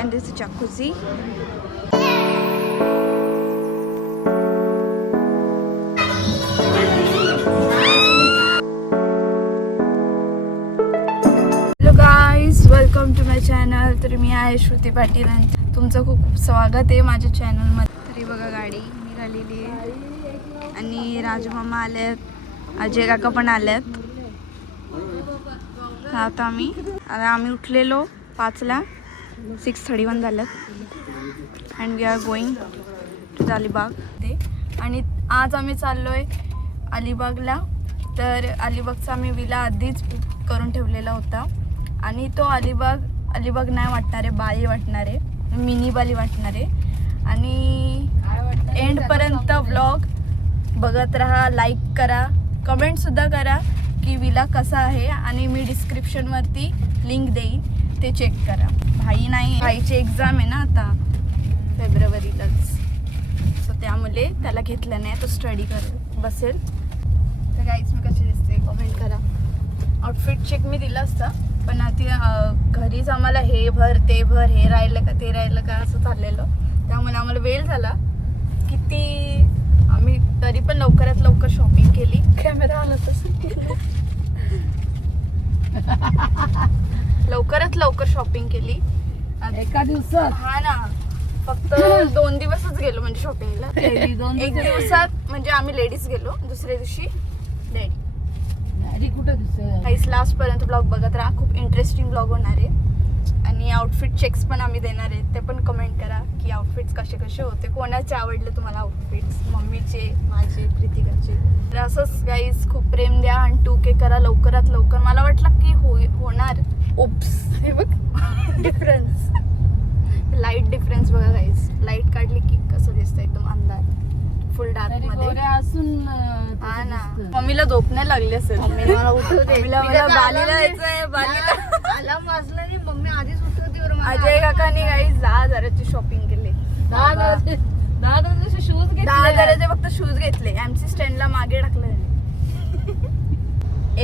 And this is jacuzzi. Hello guys, welcome to my channel. तर मी आहे श्रुती पाटील आणि तुमचं खूप खूप स्वागत आहे माझ्या चॅनलमध्ये. तरी बघा गाडी निघालेली आहे आणि राजमामा आलेत, अजय काका पण आलेत. आता आम्ही उठलेलो 5ला, 6:31 झालं and we are going to Alibag ते. आणि आज आम्ही चाललो आहे अलिबागला. तर अलिबागचा आम्ही विला आधीच बुक करून ठेवलेला होता आणि तो अलिबाग नाही वाटणार आहे, बाली वाटणार आहे, मिनी बाली वाटणार आहे. आणि एंडपर्यंत व्लॉग बघत राहा, लाईक करा, कमेंटसुद्धा करा की विला कसा आहे. आणि मी डिस्क्रिप्शनवरती लिंक देईन, ते चेक करा. भाईची एक्झाम आहे ना आता फेब्रुवारीलाच, सो त्यामुळे त्याला घेतलं नाही, तो स्टडी बसेल. तर गाईज मी कशी दिसते कमेंट करा. आउटफिट चेक मी दिला असता पण आता घरीच आम्हाला हे भर ते भर, हे राहिलं का ते राहिलं का असं चाललेलं, त्यामुळे आम्हाला वेळ झाला किती. आम्ही तरी पण लवकरात लवकर शॉपिंग केली. कॅमेरा आला तसं लवकरात लवकर शॉपिंग केली एका दिवसात. हा ना, फक्त 2 दिवसच गेलो म्हणजे शॉपिंगला. एक दिवसात म्हणजे आम्ही लेडीज गेलो, दुसऱ्या दिवशी डॅडी. कुठं दिसतोय काहीच लास्ट पर्यंत ब्लॉग बघत राहा, खूप इंटरेस्टिंग ब्लॉग होणार आहे. आणि आउटफिट चेक्स पण आम्ही देणार आहेत, ते पण कमेंट करा की आउटफिट्स कसे कसे होते, कोणाचे आवडले तुम्हाला आउटफिट्स, मम्मीचे, माझे, प्रीतिकाचे. तर असंच गाईज खूप प्रेम द्या आणि 2K करा लवकरात लवकर. मला वाटलं की होणार, उप्स. हे बघ डिफरन्स, लाईट डिफरन्स बघा गाईज. लाईट काढली की कसं दिसतं, एकदम अंधार, फुल डार्क मध्ये असून. हा ना, मम्मीला झोप नाही लागली असेल. मला उठवते, बालीला जायचंय, बालीला अलार्म वाजला नाही, मम्मी आधीच उठवते बरं. अजय काकांनी गाईज 10,000ची शॉपिंग केली. 10,000 शूज घेतले. 10,000चे फक्त शूज घेतले. MC स्टँडला मागे टाकले.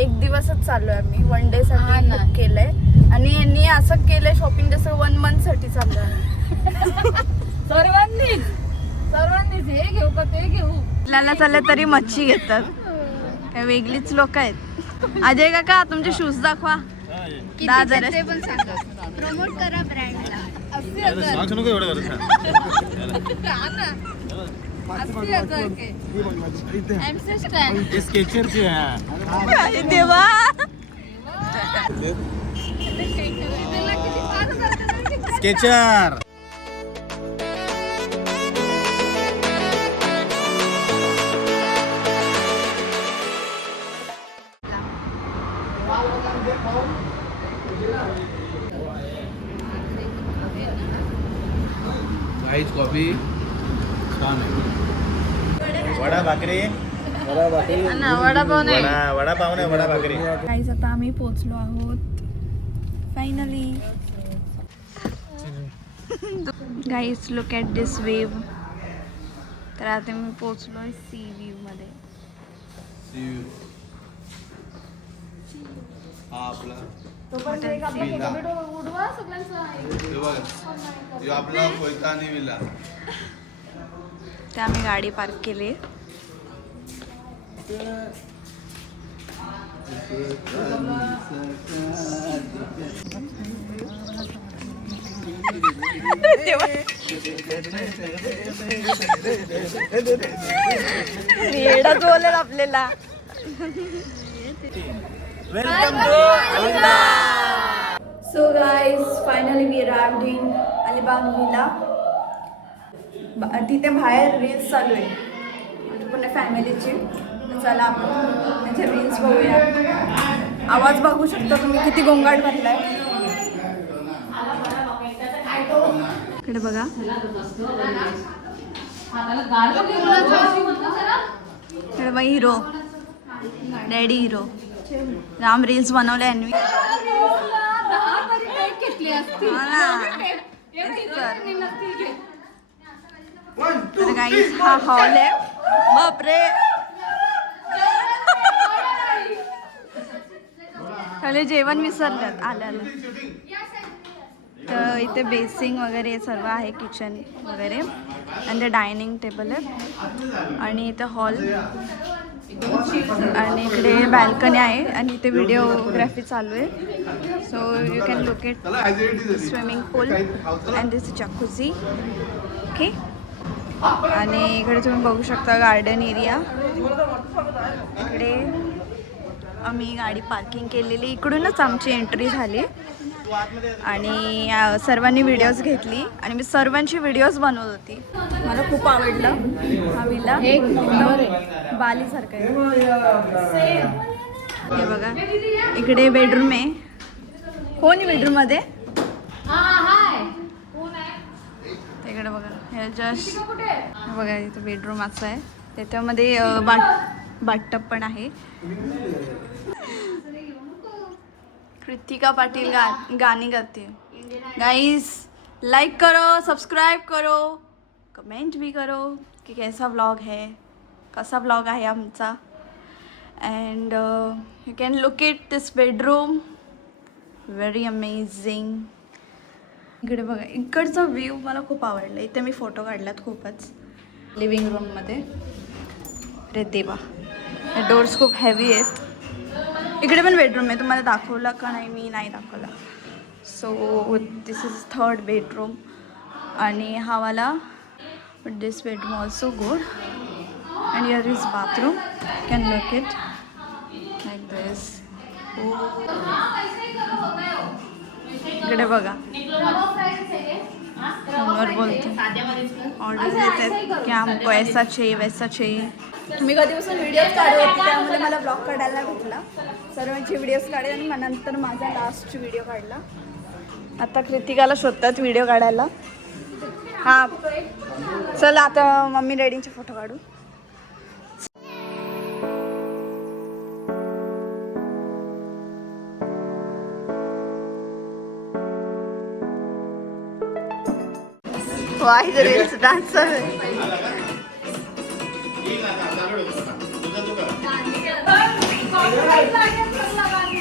एक दिवसच चाललोय आम्ही, 1 डे साठी बुक केलंय. आणि यांनी असं केलंय शॉपिंग जसं 1 मंथ साठी चाललोय आम्ही. सर्वांनीच हे घेऊ का ते घेऊ. आपल्याला चाललं तरी मच्छी घेतात, काय वेगळीच लोक आहेत. अजय काका तुमचे शूज दाखवा. 10,000 प्रमोट करा ब्रँडला. देवा स्केचर. कॉफी छान आहे. वडा भाकरी, वडापाव नाही, वडापाव नाही, वडा भाकरी. गाईज आता आम्ही पोहोचलो आहोत finally. Guys look at this wave. तर आता मी पोहोचलोय सी व्ह्यू मध्ये. त्या आम्ही गाडी पार्क केली. येडाच बोलेल आपल्याला. So guys finally we arrived in Alibag villa. तिथे बाहेर रील्स चालू आहे पूर्ण फॅमिलीची. चला आपण त्याचे रील्स बघूया. आवाज बघू शकता तुम्ही किती गोंगाट भरलाय. इकडे बघा, इकडे बाई hero, daddy hero. Ram reels बनवले अन्वी. तर गाईस हा हॉल आहे. बापरे खाली जेवण विसरलं आलं. तर इथे बेसिंग वगैरे सर्व आहे, किचन वगैरे. आणि ते डायनिंग टेबल आहे आणि इथे हॉल आणि इकडे बॅल्कनी आहे आणि इथे व्हिडिओग्राफी चालू आहे. So you can look it swimming pool and this jacuzzi. Okay. आणि इकडे तुम्ही बघू शकता गार्डन एरिया. इकडे आम्ही गाडी पार्किंग केलेली, इकडूनच आमची एंट्री झाली आणि सर्वांनी व्हिडिओज घेतली आणि मी सर्वांची व्हिडिओज बनवत होती. मला खूप आवडलं हा विला, एकदम बालीसारखं आहे. हे बघा इकडे बेडरूम आहे. कोण बेडरूममध्ये? इकडे बघा हे जस्ट हे बघा इथं बेडरूम असं आहे. त्याच्यामध्ये बाथटब पण आहे. कृतिका पाटिल गाणी गाते. गाइस लाइक करो, सब्सक्राइब करो, कमेंट भी करो कि कैसा व्लॉग है, कसा व्लॉग आहे आमचा. And you can look it this bedroom, very amazing. इकडे बघा इकडचा व्ह्यू मला खूप आवडला. इथे मी फोटो काढलात खूपच लिव्हिंग रूममध्ये. अरे देवा, हे डोर्स खूप हेवी आहेत. इकडे पण बेडरूम आहे, तुम्हाला दाखवला का नाही मी नाही दाखवला. So this is third bedroom आणि हा वाला this bedroom also good. And here is bathroom, can look it like this. इकडे बघा समोर बोलते ऑर्डर देतात की हमको ऐसा चाहिए वैसा चाहिए. मी कधीपासून व्हिडिओज काढत होते त्यामुळे मला ब्लॉग काढायला भेटला. सर्वांची व्हिडिओज काढले आणि मग नंतर माझा लास्ट व्हिडिओ काढला. आता कृतिकाला शोधतात व्हिडिओ काढायला. हां चल आता मम्मी डॅडींचे फोटो काढू. वाह इधर रील्स डान्सर है.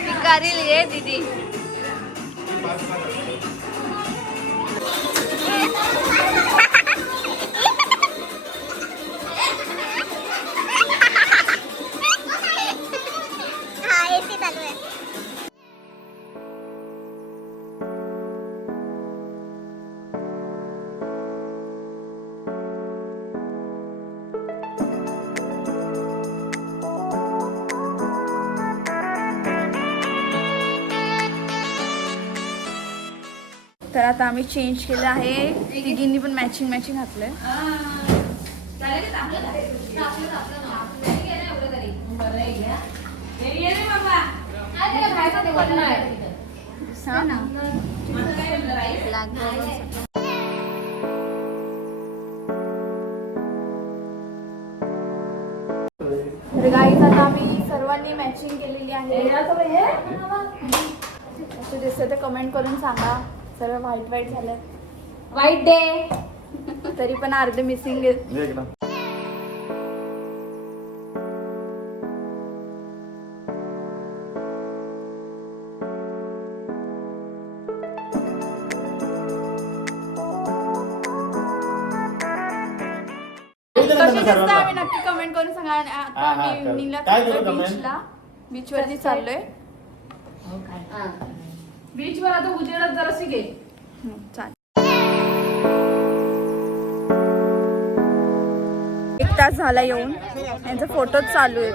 भिकारी लिए दीदी. तर आता आम्ही चेंज केलं आहे. तिघींनी पण मॅचिंग घातलंय. तर गाईज आता आम्ही सर्वांनी मॅचिंग केलेली आहे. असं दिसतं तर कमेंट करून सांगा. सर्व व्हाईट झालं. वाईट डे तरी पण अर्धे मिसिंग आहेत. कशी दिसतं आम्ही नक्की कमेंट करून सांगा. आता आम्ही नीला बीचला, बीचवरती चाललोय. बीचवर आता उजेडात जराशी घे. चालेल. 1 तास झाला येऊन. यांचा फोटोच चालू आहेत.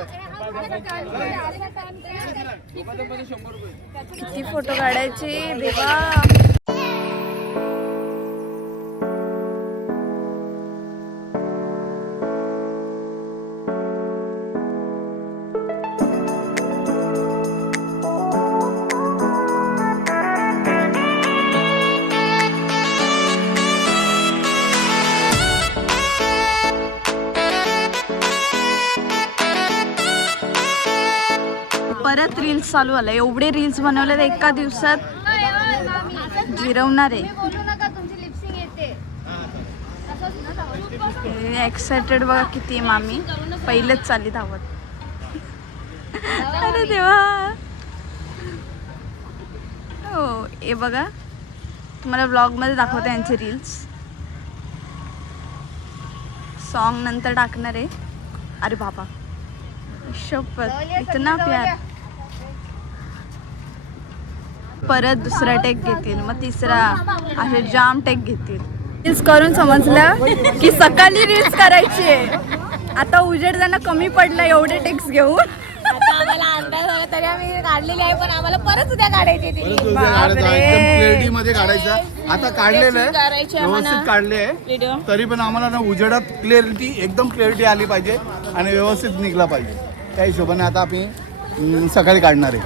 किती फोटो काढायचे देवा. परत रील्स चालू झालं. एवढे रील्स बनवले तर एका दिवसात जिरवणार आहे. एक्सायटेड बघा किती मामी. पहिलेच चालली धावत. अरे देवा. हे बघा, तुम्हाला ब्लॉगमध्ये दाखवते यांचे रील्स. सॉन्ग नंतर टाकणार आहे. अरे बाबा शपथ, इतना प्यार. परत दुसरा टेक घेतील, मग तिसरा, असे जाम टेक घेतील. रील्स करून समजलं की सकाळी रील्स करायची आहे. आता उजेड त्यांना कमी पडलं एवढे टेक्स घेऊन. आम्हाला अंदाज आला तरी आम्ही काढलेली आहे, पण आम्हाला परत उद्या काढायची ती. एकदम क्लॅरिटी मध्ये काढायचं. आता काढलेलं आहे, करायची आम्हाला व्यवस्थित काढले आहे, व्हिडिओ. तरी पण आम्हाला ना उजेडात एकदम क्लॅरिटी आली पाहिजे आणि व्यवस्थित निघला पाहिजे. त्या हिशोबाने आता आम्ही सकाळी काढणार आहे.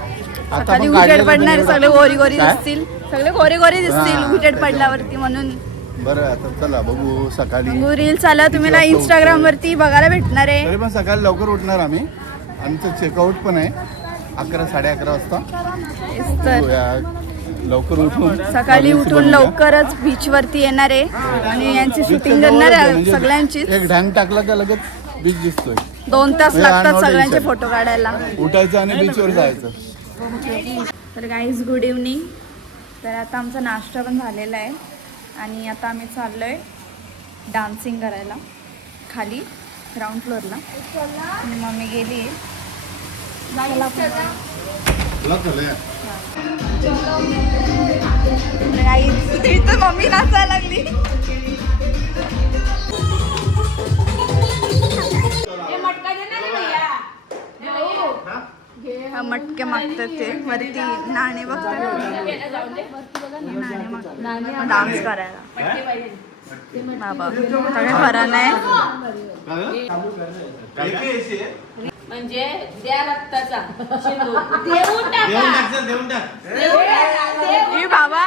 आता सकाळी पण उजेड काढलेलं पडणार, नाही. सगळे गोरी गोरी काय? दिसतील, सगळे गोरे गोरे दिसतील हा. उजेड पडल्यावरती. म्हणून बरं, आता चला बघू सकाळी. रील्स आला तुम्हाला इंस्टाग्राम वरती बघायला भेटणार आहे. तरी पण सकाळी लवकर उठणार आम्ही. आमचं चेकआउट पण आहे 11 11:30 वाजता. तर बघूया, लवकर उठून सकाळी reels उठून बनवूया. लवकरच बीच वरती येणार आहे आणि यांची Beach च्या शूटिंग जवळच करणार आहे, आहे म्हणजे सगळ्यांची. एक ढँग टाकला का लगेच बीच दिसतोय. 2 तास म्हणजे लागतात no सगळ्यांचे tension. फोटो काढायला. उठायचं आणि बीचवर जायचं. तर गाईज गुड इव्हनिंग. तर आता आमचा नाश्ता पण झालेला आहे आणि आता आम्ही चाललोय डान्सिंग करायला खाली ग्राउंड फ्लोअरला. आणि मम्मी गेली आहे. इथं मम्मी नाचायला लागली. हा, मटके मागतात ते वरती, नाणे बघतात, डान्स करायला. बाबा सगळे खरं नाही. म्हणजे द्या रक्ताचा देऊन टाका. ए बाबा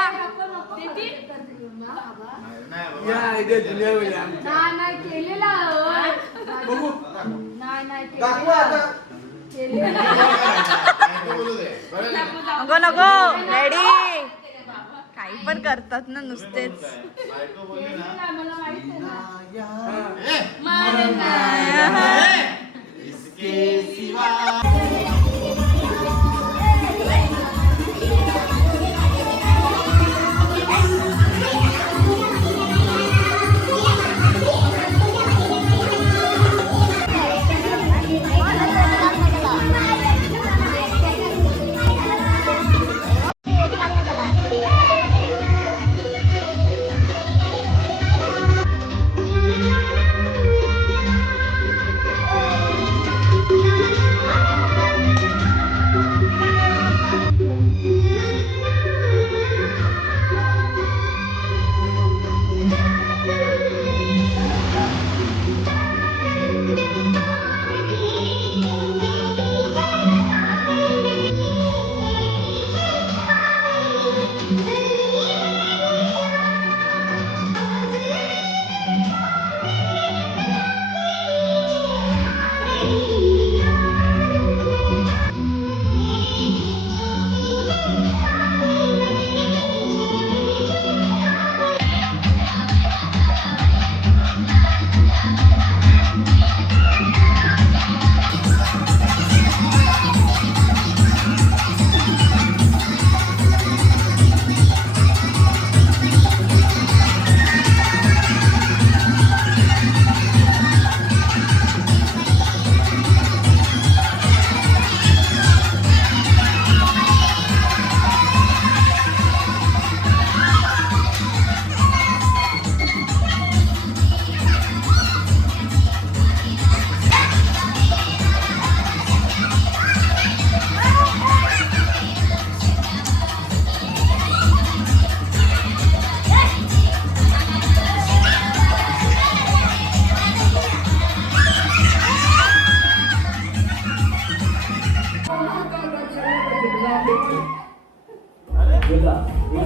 नको नको रेडी. काही पण करतात ना नुसतेच.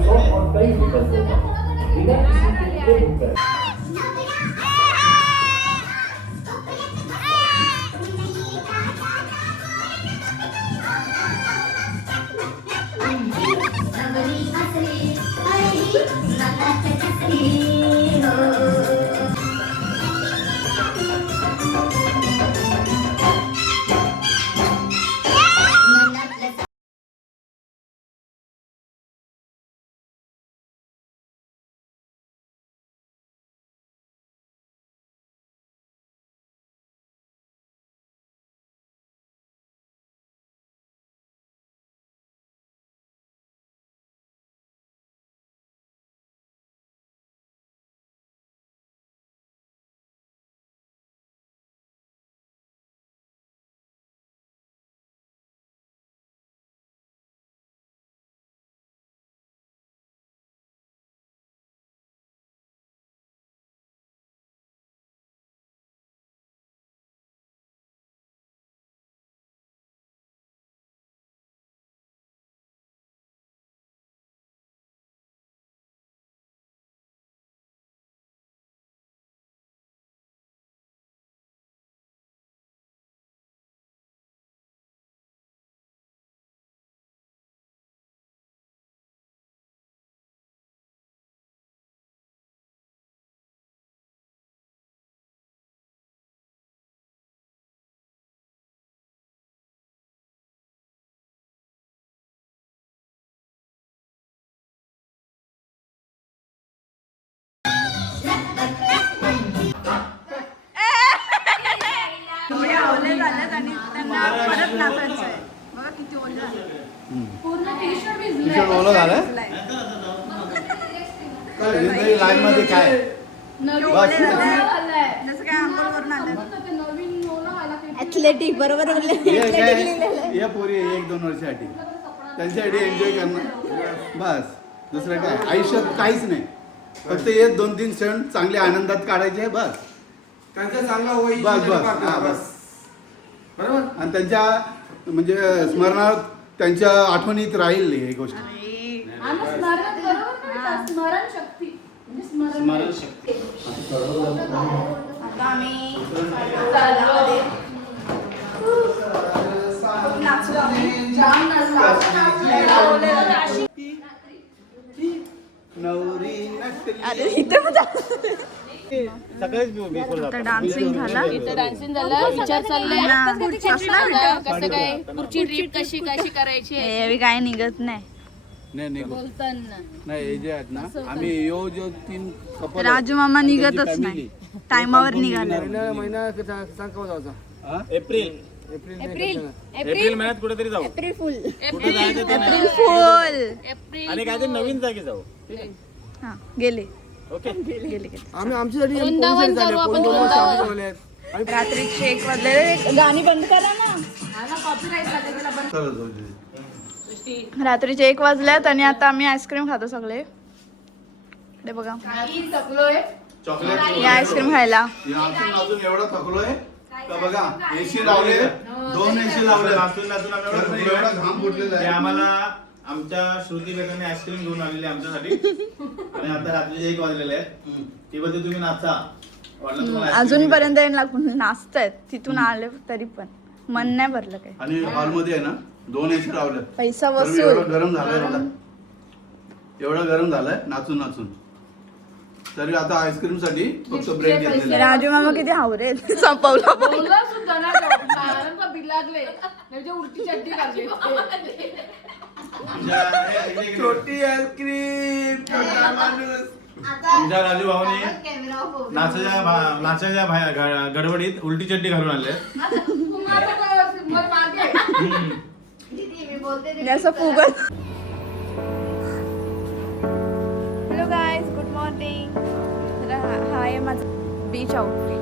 और कई विकल्पों का बिना किसी के बुक करें। टी-शर्ट ओलं झालं लाईन मध्ये काय बस. जसं काय आंघोळ करून आलं. ऍथलेटिक बरोबर बोलले. हे काय या पोरी 1-2 वर्षासाठी त्यांच्यासाठी एन्जॉय करणं बस. दुसरं काय आयुष्यात काहीच नाही. फक्त हे 2-3 क्षण चांगले आनंदात काढायचे बस. त्यांचा चांगला होईल बस बस हा बस बरोबर. आणि त्यांच्या म्हणजे स्मरणात त्यांच्या आठवणीत राहील ही गोष्ट. आता आम्ही चाललो. खूप नाचलो आम्ही. जाम नाचलो. नवरी नटली. अरे इथे पण आता डान्सिंग झाला. डान्सिंग झालं विचार चाललाय ना. कसं काय पुढची ट्रिप कशी कशी करायची हे काय निघत नाही. नाही बोलताना नाही हे जे आहेत ना आम्ही यो जो 3 कपल राजू मामा निघतच नाही. टायमावर निघाला. महिना सांग केव्हा जायचा. एप्रिल महिन्यात कुठेतरी जाऊ एप्रिल फुल कुठे जायचं ते नाही. April fool. एप्रिल आणि काहीतरी नवीन जागी जाऊ हा गेले ओके गेले. आम्ही आमच्यासाठी वृंदावन जाऊ आपण, वृंदावन. रात्रीचे 1 वाजले. गाणी बंद करा ना. रात्रीचे 1 वाजल्यात आणि आता आम्ही आईस्क्रीम खातो सगळे. इकडे बघा चॉकलेट हे आईस्क्रीम खायला. अजून एवढा थकलोय का बघा. एसी लावले 2 एसी लावले. नाचून नाचून आम्ही एवढं थकलोय एवढा घाम फुटलेला की आहे. आम्हाला आमच्या श्रुती बेकाने आईस्क्रीम घेऊन आलेली आमच्यासाठी आणि आता रात्रीचे 1 वाजलेले आहेत. ती बोलते तुम्ही नाचा वाटलं तुम्हाला ice cream अजूनपर्यंत नाचतायत. तिथून आले तरी पण मन नाही भरलं काय. आणि हॉलमध्ये आहे ना 2 एसी लावले. पैसा एवढं वसूल. गरम झालंय बघा. एवढं गरम झालंय नाचून नाचून. तरी आता आईस्क्रीम साठी फक्त ब्रेक घेतलेला आहे. राजू मामा किती हावरे संपवला. छोटी आईस्क्रीम छोटा माणूस. आमच्या राजू भाऊनी नाचाच्या गडबडीत उलटी चड्डी घालून आले. असं फुगत. Hello guys good morning. हा आहे माझं बीच आउटफिट.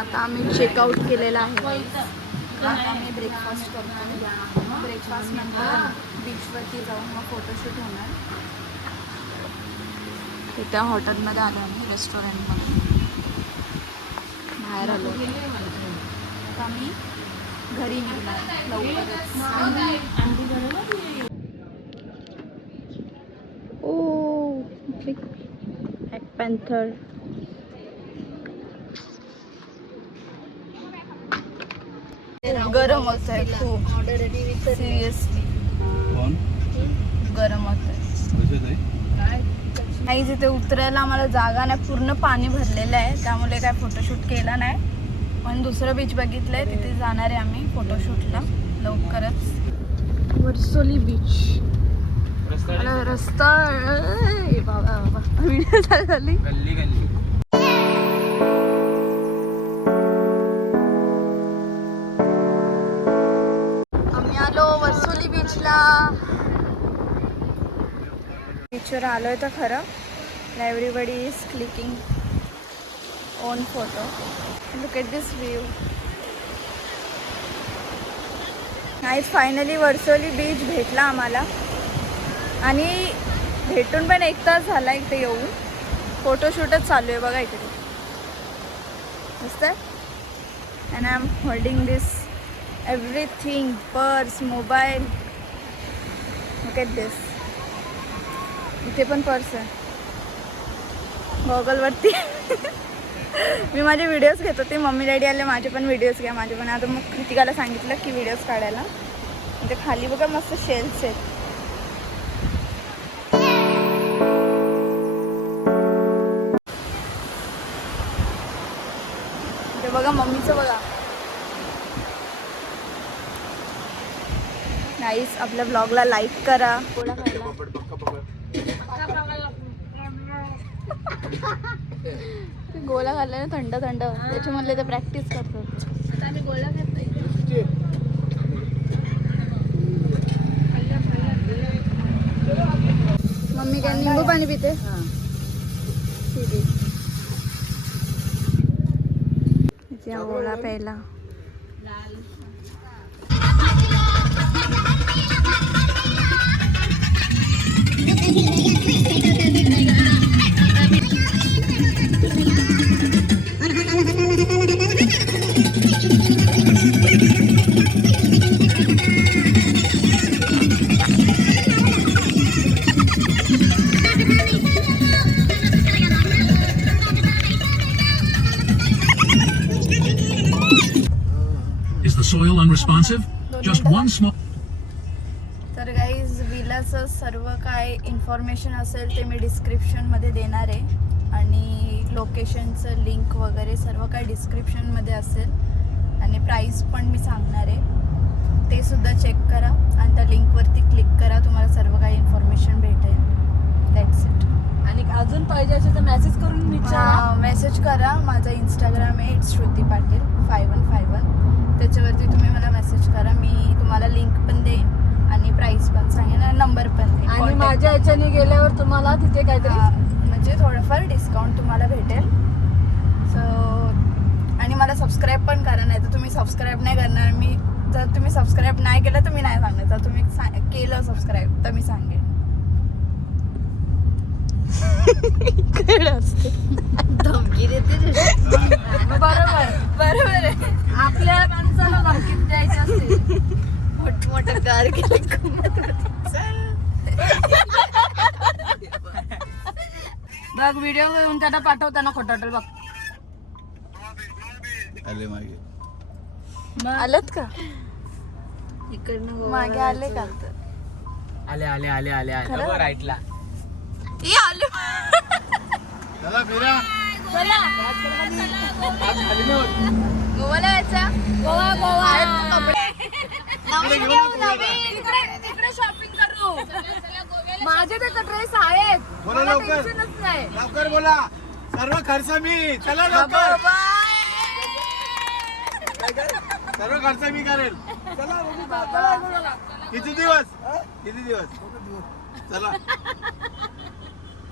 आता आम्ही चेकआउट केलेला आहे. आता आम्ही ब्रेकफास्ट करतो. ब्रेकफास्ट नंतर बीचवरती जाऊन मग फोटोशूट होणार. तिथे हॉटेलमध्ये आलो आम्ही रेस्टॉरंटमध्ये बाहेर आलो. आता आम्ही घरी निघणार लवकरच. ओ ब्लॅक पॅन्थर. गरम होत आहे खूप. सिरियसली कोण गरम होत आहे. नाही तिथे उतरायला आम्हाला जागा नाही. पूर्ण पाणी भरलेलं आहे त्यामुळे काय फोटोशूट केला नाही. पण दुसरं बीच बघितलंय तिथे जाणार आहे आम्ही फोटोशूटला लवकरच. वर्सोली बीच. रस्ता बाबा व्हिडिओ झाली. गल्ली गल्ली बीचला बीचवर आलोय तर खरं. Everybody is clicking on photo. Look at this view. नाहीच फायनली वर्सोली बीच भेटला आम्हाला आणि भेटून पण 1 तास झाला इथे येऊन. फोटोशूटच चालू आहे बघा इथे मस्त. And I am holding this everything, purse, mobile. Look at this. इथे पण पर्स आहे गॉगलवरती. मी माझे व्हिडिओज घेत होते. मम्मी डॅडी आले माझे पण व्हिडिओज घ्या माझे पण. आता मग कृतिकाला सांगितलं की व्हिडिओज काढायला. इथे खाली बघा मस्त शेल्स आहेत. इथे बघा मम्मीचं बघा. नाईस. आपल्या ब्लॉगला लाईक करा. गोला खाल्ला ना थंड थंड त्याच्यामधले ते प्रॅक्टिस करतात. आता आम्ही गोळा करतोय. मम्मी काय लिंबू पाणी पिते. गोळा प्यायला. Is the soil unresponsive? Just one small. तर गाईज विलाचं सर्व काय इन्फॉर्मेशन असेल ते मी डिस्क्रिप्शनमध्ये देणार आहे. आणि लोकेशनचं लिंक वगैरे सर्व काय डिस्क्रिप्शनमध्ये असेल. आणि प्राईस पण मी सांगणार आहे ते सुद्धा चेक करा. आणि त्या लिंकवरती क्लिक करा. तुम्हाला सर्व काही इन्फॉर्मेशन भेटेल. That's it. आणि अजून पाहिजे असेल तर मेसेज करून विचारा. मेसेज करा. माझा इंस्टाग्राम आहे इट्स श्रुती पाटील 5151. त्याच्यावरती तुम्ही मला मेसेज करा. मी तुम्हाला लिंक पण देईन आणि प्राईस पण सांगेन आणि नंबर पण देईन. आणि माझ्या ह्याच्याने गेल्यावर तुम्हाला तिथे काहीतरी म्हणजे थोडंफार डिस्काउंट तुम्हाला भेटेल. सो आणि मला सबस्क्राईब पण करा. नाही तर तुम्ही सबस्क्राईब नाही करणार. मी जर तुम्ही सबस्क्राईब नाही केलं तर मी नाही सांगणार. जर तुम्ही केलं सबस्क्राईब तर मी सांगेन. धमकी देते. बरोबर बरोबर आहे. आपल्या माणसाला धमकी द्यायची असते. मोठमोठं कार केलं. बघ व्हिडिओ घेऊन त्यांना पाठवताना खोटा बघ. आले मागे. आलत का इकडनं मागे आले का? आले आले आले आले आले राईटला. ई आले. चला फिरा. गोवाला यायचा. गोवा गोवा तिकडे शॉपिंग करू. माझे त्याचा ड्रेस आहेत. बोला मला लवकर. टेन्शनच नाही. लवकर बोला. सर्व खर्च मी. चला लवकर. सर्व खर्च मी करेल. किती दिवस? किती दिवस? चला.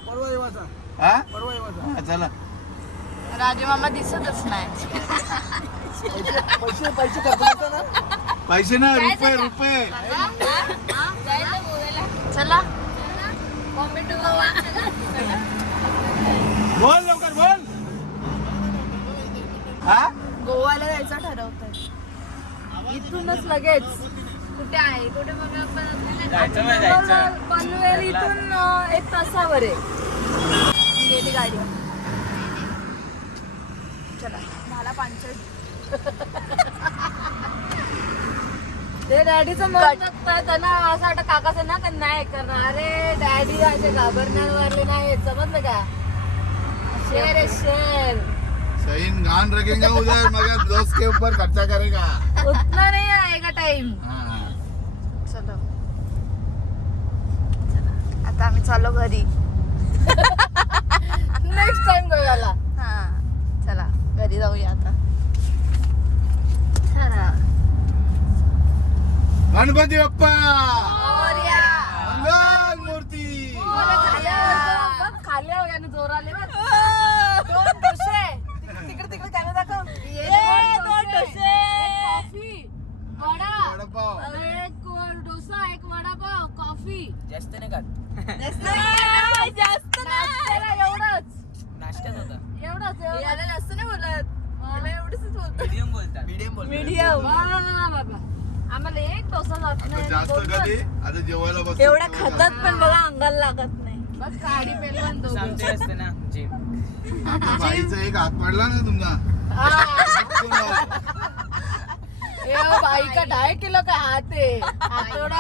परवा येवाचा. हा? परवा येवाचा. हा, चला. राजू मामा दिसतच नाही. पैसे पैसे खर्च ना. पैसे ना रुपये रुपये. चला बॉम्बे टू गोवा. बोल लवकर बोल. हा? गोवाला जायचं ठरवतोय. इथूनच लगेच. कुठे आहे? कुठे बघा पनवेल इथून 1 तासावर आहे. गेली गाडी. चला झाला 5. ते डॅडीचं मन बघताय त्यांना असं वाटतं काकाचं ना का नाही करणार. अरे डॅडी असे घाबरण्यात वारले नाही. समजलं का? शेर आहे शेर. सहीन गान रखेगा उधर मगर दोस्त के ऊपर खर्चा करेगा. उतना नहीं आएगा टाइम. हाँ. चलो आता आम्ही चाललो घरी. नेक्स्ट टाइम गोव्याला. हा चला घरी जाऊया आता. गणपती बाप्पा. जास्त नाही खात. जास्त नाही. नाश्त्याला एवढंच नाश्त्यात होता. एवढंच याला जास्त नाही बोलत, याला एवढंच बोलत. मीडियम बोलतात. मीडियम बोलतात. मीडियम. बाबा आम्हाला एक डोसा जात नाही जास्त दोन- कधी आता जेवायला बस एवढा खातात पण बघा अंगाला लागत नाही. बस गाडी पेलवून दोघं. आमचे असते ना जिम. बाईचा एक हात पडला ना तुमचा ए बाई का 2.5 किलो का हात आहे आठवडा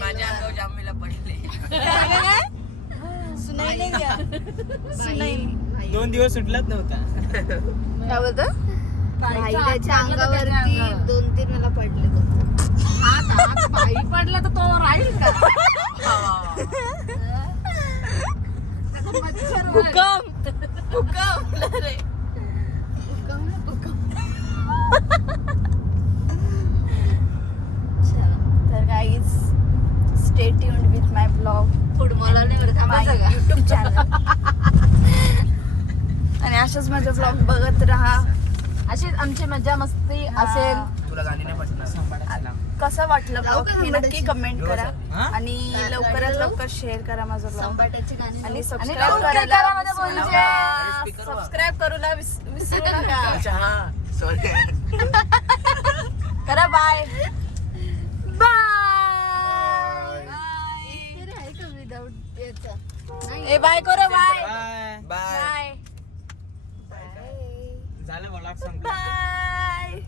माझ्या अंगावर जांभळीला पडले. सुनाई नाही घ्या. सुनाई 2 दिवस सुटलाच नव्हता. काय बोलतो? त्याच्या अंगावरती 2-3 वेळा पडले तो. हात बाई पडला तर तो राहील का त्याचा मच्छर होईल. भूकंप रे. तर guys stay tuned with my blog, football नाही बरं माय थांबायचं का युट्यूब चॅनल. आणि अशाच माझे ब्लॉग बघत राहा. अशीच आमची मजा मस्ती असेल. तुला गाणी नाही पटणार. कसं वाटलं ब्लॉग हे नक्की कमेंट करा हा? आणि लवकरात लवकर शेअर करा माझा ब्लॉग आणि आणि सबस्क्राईब कमेंट करायला करा मध्ये विसरू बोलून नका. द्या. सबस्क्राईब करूला विसरू नका. हा सॉरी. करा बाय ए बाय करो बाय बाय. बाय झालं ब्लॉग संपला. बाय